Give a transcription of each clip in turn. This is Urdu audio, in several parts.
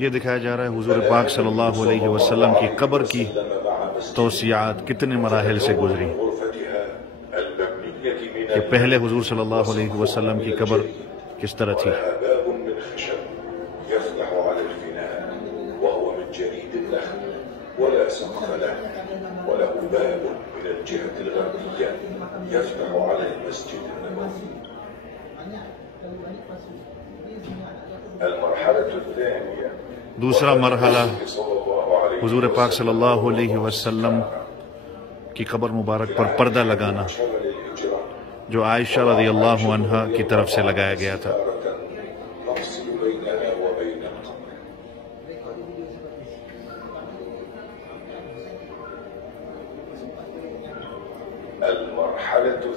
یہ دکھایا جا رہا ہے حضور پاک صلی اللہ علیہ وسلم کی قبر کی توسیعات کتنے مراحل سے گزری، کہ پہلے حضور صلی اللہ علیہ وسلم کی قبر کس طرح تھی۔ دوسرا مرحلہ حضور پاک صلی اللہ علیہ وسلم کی قبر مبارک پر پردہ لگانا، جو عائشہ رضی اللہ عنہا کی طرف سے لگایا گیا تھا۔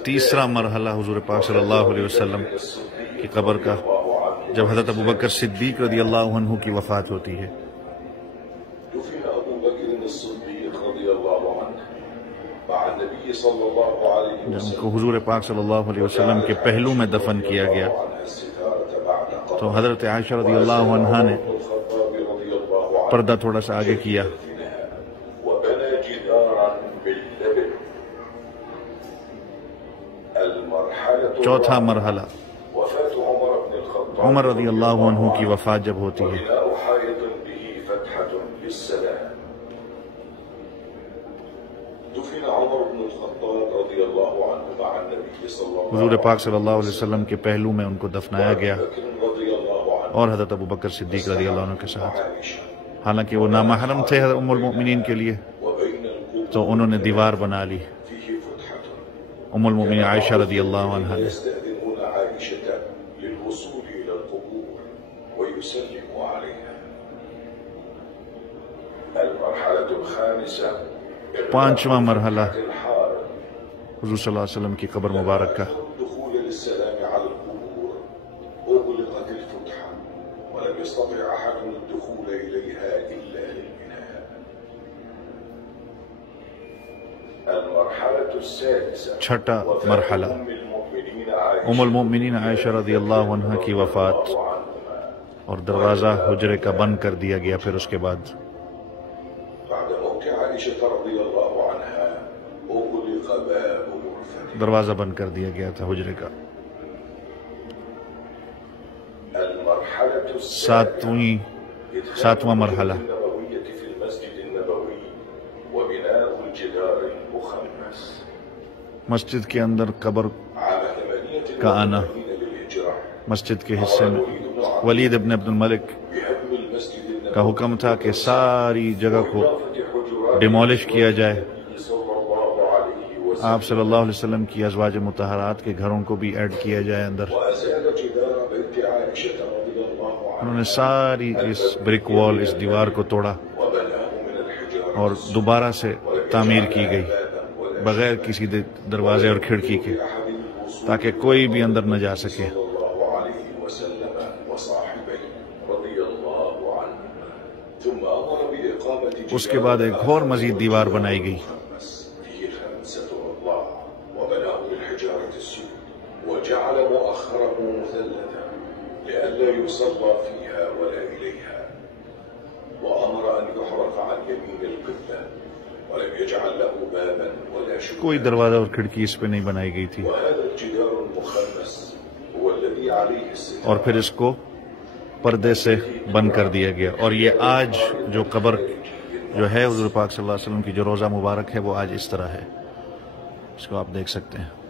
تیسرا مرحلہ حضور پاک صلی اللہ علیہ وسلم کی قبر کا، جب حضرت ابوبکر صدیق رضی اللہ عنہ کی وفات ہوتی ہے۔ جب کو حضور پاک صلی اللہ علیہ وسلم کے پہلو میں دفن کیا گیا تو حضرت عائشہ رضی اللہ عنہا نے پردہ تھوڑا سا آگے کیا۔ چوتھا مرحلہ عمر رضی اللہ عنہ کی وفات جب ہوتی ہے، حضور پاک صلی اللہ علیہ وسلم کے پہلو میں ان کو دفنایا گیا، اور حضرت ابوبکر صدیق رضی اللہ عنہ کے ساتھ، حالانکہ وہ نامحرم تھے ام المؤمنین کے لیے، تو انہوں نے دیوار بنا لی ام المؤمنین عائشہ رضی اللہ عنہ نے۔ پانچواں مرحلہ حضور صلی اللہ علیہ وسلم کی قبر مبارک کا، چھٹا مرحلہ ام المؤمنین عائشہ رضی اللہ عنہ کی وفات، اور دروازہ حجرے کا بند کر دیا گیا۔ پھر اس کے بعد دروازہ بند کر دیا گیا تھا حجرے کا۔ ساتواں مرحلہ مسجد کے اندر قبر کا آنا۔ مسجد کے حصے میں ولید ابن عبد الملک کا حکم تھا کہ ساری جگہ کو ڈیمولش کیا جائے، آپ صلی اللہ علیہ وسلم کی ازواج مطہرات کے گھروں کو بھی ایڈ کیا جائے اندر۔ انہوں نے ساری اس برک وال، اس دیوار کو توڑا اور دوبارہ سے تعمیر کی گئی بغیر کسی دروازے اور کھڑکی کے، تاکہ کوئی بھی اندر نہ جا سکے۔ اس کے بعد ایک اور مزید دیوار بنائی گئی۔ کوئی دروازہ اور کھڑکی اس پہ نہیں بنائی گئی تھی، اور پھر اس کو پردے سے بند کر دیا گیا۔ اور یہ آج جو قبر جو ہے حضور پاک صلی اللہ علیہ وسلم کی جو روضہ مبارک ہے، وہ آج اس طرح ہے، اس کو آپ دیکھ سکتے ہیں۔